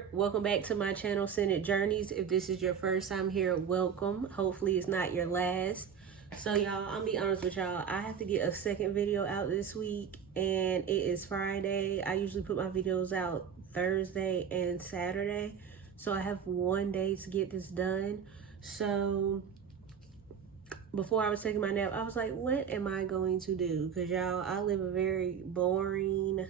there, welcome back to my channel, Scented Journeys. If this is your first time here, welcome. Hopefully it's not your last. So y'all, I'm be honest with y'all, I have to get a second video out this week, and it is Friday. I usually put my videos out Thursday and Saturday, so I have one day to get this done. So before I was taking my nap, I was like, what am I going to do? Because y'all, I live a very boring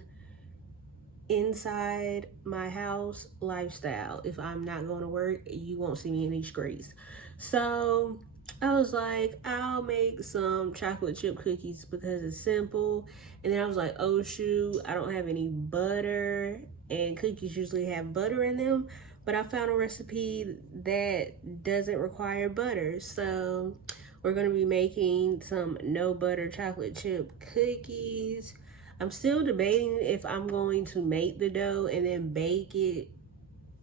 inside my house lifestyle. If I'm not going to work, you won't see me in these streets. So I was like, I'll make some chocolate chip cookies because it's simple. And then I was like, oh shoot, I don't have any butter, and cookies usually have butter in them, but I found a recipe that doesn't require butter. So we're going to be making some no butter chocolate chip cookies. I'm still debating if I'm going to make the dough and then bake it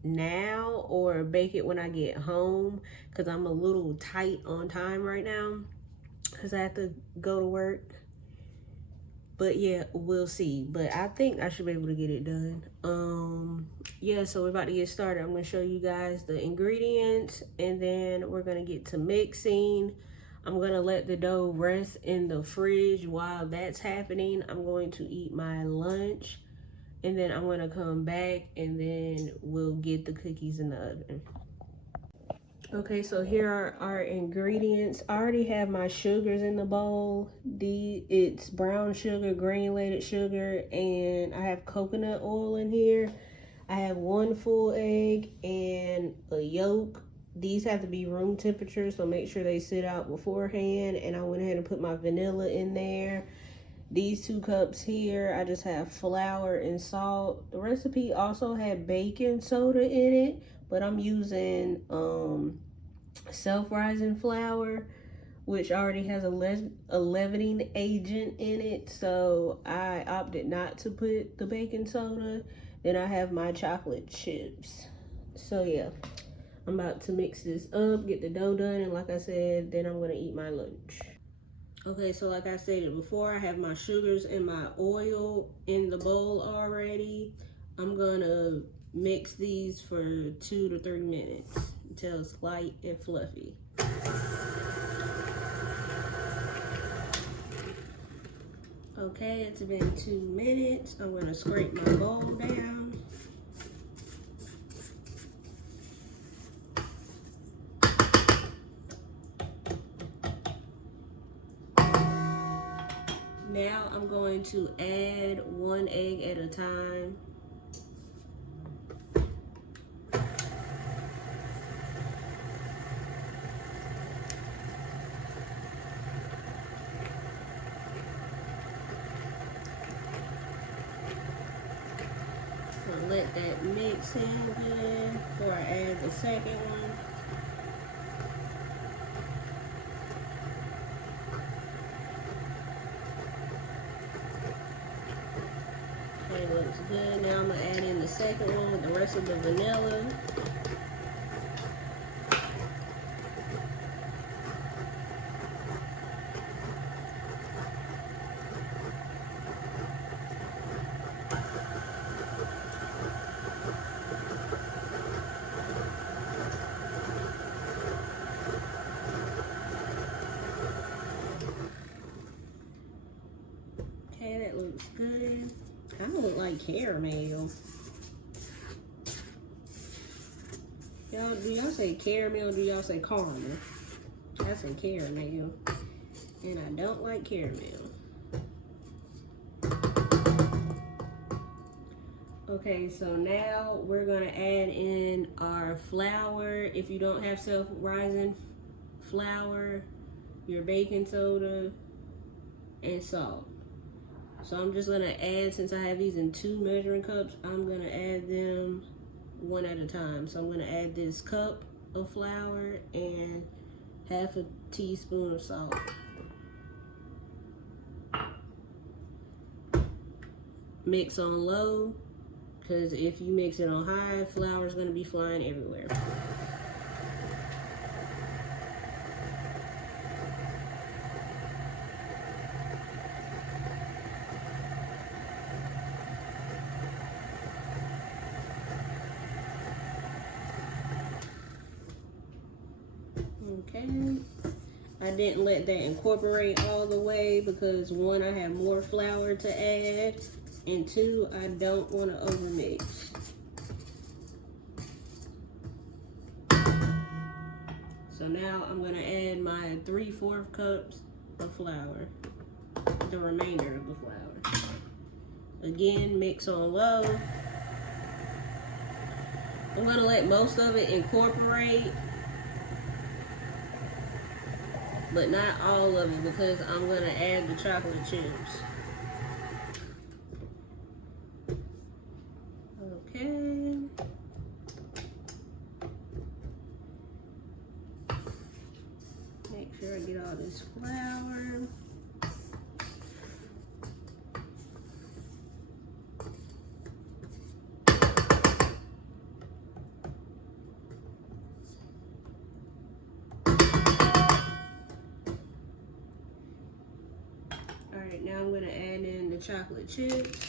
now or bake it when I get home, because I'm a little tight on time right now because I have to go to work. But yeah, we'll see. But I think I should be able to get it done. Yeah, so we're about to get started. I'm going to show you guys the ingredients, and then we're going to get to mixing. I'm gonna let the dough rest in the fridge. While that's happening, I'm going to eat my lunch, and then I'm gonna come back and then we'll get the cookies in the oven. Okay, so here are our ingredients. I already have my sugars in the bowl. It's brown sugar, granulated sugar, and I have coconut oil in here. I have 1 full egg and a yolk. These have to be room temperature, so make sure they sit out beforehand. And I went ahead and put my vanilla in there. These 2 cups here, I just have flour and salt. The recipe also had baking soda in it, but I'm using self-rising flour, which already has a leavening agent in it, so I opted not to put the baking soda. Then I have my chocolate chips. So yeah, I'm about to mix this up, get the dough done, and like I said, then I'm gonna eat my lunch. Okay, so like I stated before, I have my sugars and my oil in the bowl already. I'm gonna mix these for 2 to 3 minutes until it's light and fluffy. Okay, it's been 2 minutes. I'm gonna scrape my bowl down. Now I'm going to add 1 egg at a time. I'll let that mix in good before I add the second one. Okay, looks good. Now I'm gonna add in the second one with the rest of the vanilla. Okay, that looks good. Kind of look like caramel. Y'all, do y'all say caramel or do y'all say caramel? I say caramel, and I don't like caramel. Okay, so now we're gonna add in our flour. If you don't have self-rising flour, your baking soda, and salt. So I'm just gonna add, since I have these in 2 measuring cups, I'm gonna add them one at a time. So I'm gonna add this cup of flour and half a teaspoon of salt. Mix on low, because if you mix it on high, flour is gonna be flying everywhere. Okay. I didn't let that incorporate all the way because one, I have more flour to add, and two, I don't want to overmix. So now I'm gonna add my 3/4 cups of flour, the remainder of the flour. Again, mix on low. I'm gonna let most of it incorporate, but not all of it because I'm gonna add the chocolate chips. Okay. Make sure I get all this flour. All right, now I'm gonna add in the chocolate chips.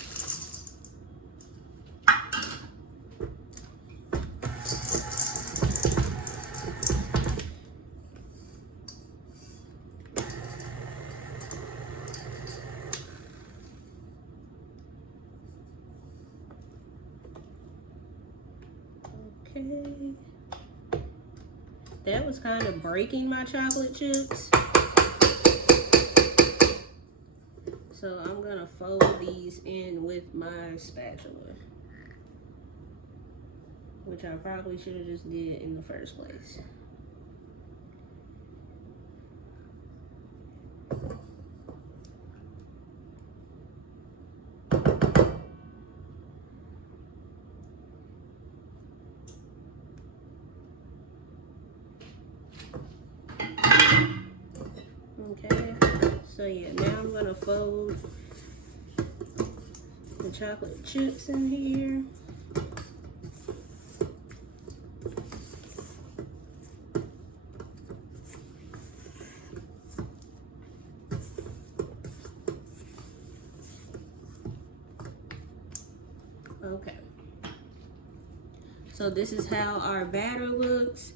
Okay. That was kind of breaking my chocolate chips. So I'm gonna fold these in with my spatula, which I probably should have just did in the first place. Okay, so yeah, now I'm gonna fold the chocolate chips in here. Okay, so this is how our batter looks.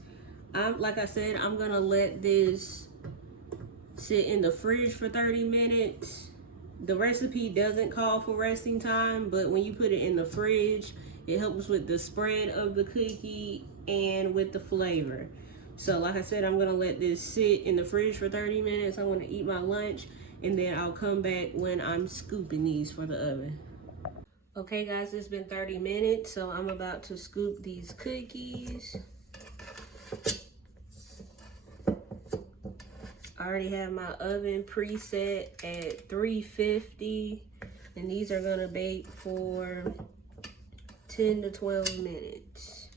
Like I said, I'm gonna let this sit in the fridge for 30 minutes. The recipe doesn't call for resting time, but when you put it in the fridge, it helps with the spread of the cookie and with the flavor. So like I said, I'm gonna let this sit in the fridge for 30 minutes. I wanna eat my lunch, and then I'll come back when I'm scooping these for the oven. Okay guys, it's been 30 minutes, so I'm about to scoop these cookies. I already have my oven preset at 350, and these are gonna bake for 10 to 12 minutes.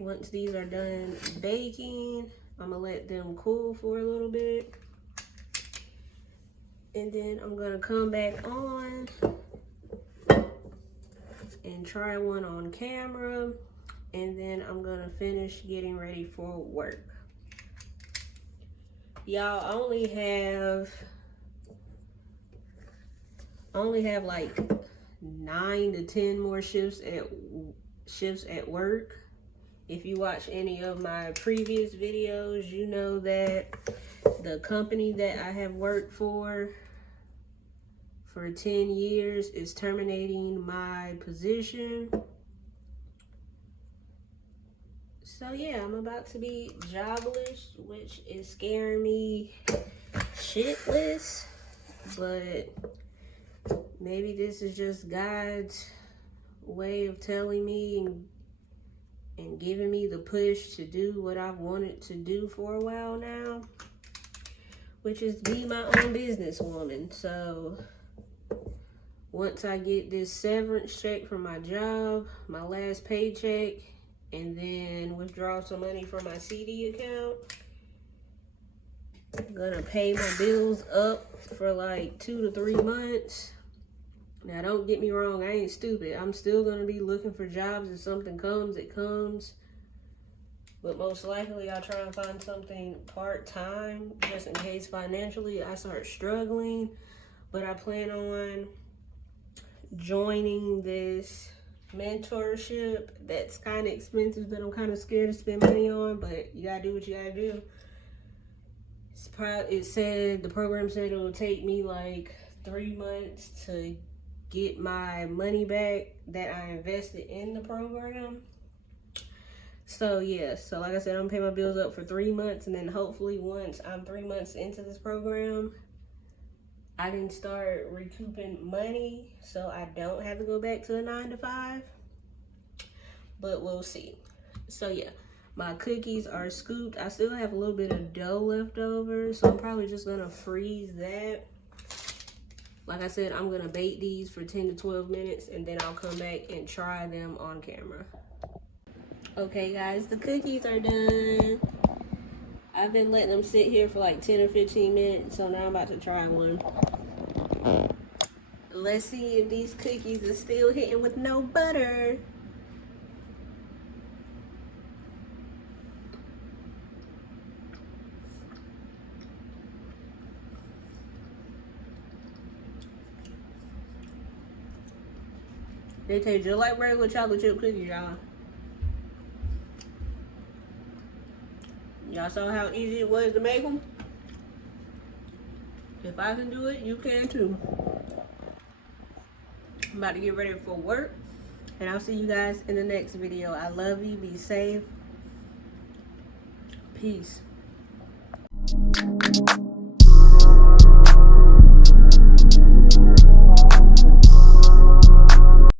Once these are done baking, I'm gonna let them cool for a little bit. And then I'm gonna come back on and try one on camera. And then I'm gonna finish getting ready for work. Y'all, I only have like 9 to 10 more shifts at work. If you watch any of my previous videos, you know that the company that I have worked for 10 years is terminating my position. So yeah, I'm about to be jobless, which is scaring me shitless, but maybe this is just God's way of telling me and giving me the push to do what I've wanted to do for a while now, which is be my own businesswoman. So once I get this severance check from my job, my last paycheck, and then withdraw some money from my CD account, I'm gonna pay my bills up for like 2 to 3 months. Now don't get me wrong, I ain't stupid. I'm still gonna be looking for jobs. If something comes, it comes. But most likely I'll try and find something part-time just in case financially I start struggling. But I plan on joining this mentorship that's kind of expensive that I'm kind of scared to spend money on, but you gotta do what you gotta do. It said, the program said it will take me like 3 months to get my money back that I invested in the program. So yeah, so like I said, I'm gonna pay my bills up for 3 months, and then hopefully once I'm 3 months into this program, I can start recouping money so I don't have to go back to a 9 to 5. But we'll see. So yeah, my cookies are scooped. I still have a little bit of dough left over, so I'm probably just gonna freeze that. Like I said, I'm gonna bake these for 10 to 12 minutes, and then I'll come back and try them on camera. Okay guys, the cookies are done. I've been letting them sit here for like 10 or 15 minutes, so now I'm about to try one. Let's see if these cookies are still hitting with no butter. They taste just like regular chocolate chip cookies, y'all. Y'all saw how easy it was to make them? If I can do it, you can too. I'm about to get ready for work, and I'll see you guys in the next video. I love you. Be safe. Peace.